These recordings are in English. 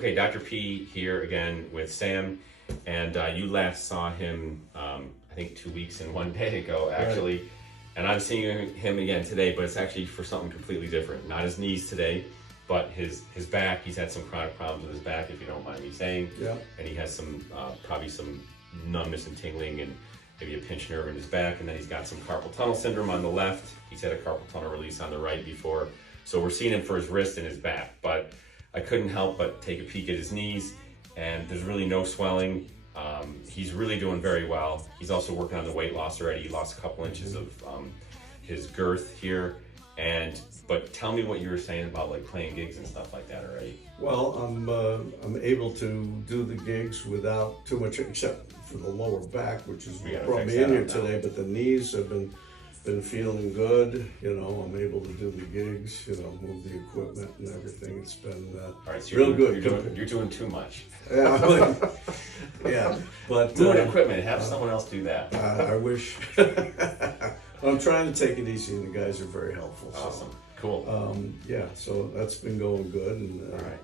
Okay, Dr. P here again with Sam, and you last saw him, I think 2 weeks and 1 day ago, actually. Right. And I'm seeing him again today, but it's actually for something completely different. Not his knees today, but his back. He's had some chronic problems with his back, if you don't mind me saying. Yeah. And he has some, probably some numbness and tingling and maybe a pinched nerve in his back. And then he's got some carpal tunnel syndrome on the left. He's had a carpal tunnel release on the right before. So we're seeing him for his wrist and his back, but I couldn't help but take a peek at his knees, and there's really no swelling. He's really doing very well. He's also working on the weight loss already. He lost a couple inches of his girth here. But tell me what you were saying about like playing gigs and stuff like that already. Well, I'm able to do the gigs without too much, except for the lower back, which is what brought me in here today. But the knees have been feeling good. You know, I'm able to do the gigs. You know, move the equipment and everything. It's been all right, so real good. You're doing too much. Yeah, yeah. But moving equipment. Have someone else do that. I wish. I'm trying to take it easy, and the guys are very helpful. Awesome. Cool. Yeah, so that's been going good. And, all right.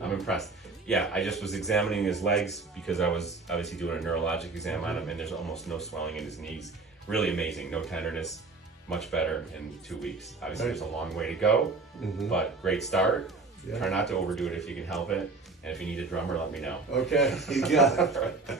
I'm impressed. Yeah, I just was examining his legs because I was obviously doing a neurologic exam on him, and there's almost no swelling in his knees. Really amazing. No tenderness. Much better in 2 weeks. Obviously, there's a long way to go, but great start. Yeah. Try not to overdo it if you can help it. And if you need a drummer, let me know. Okay, you got it.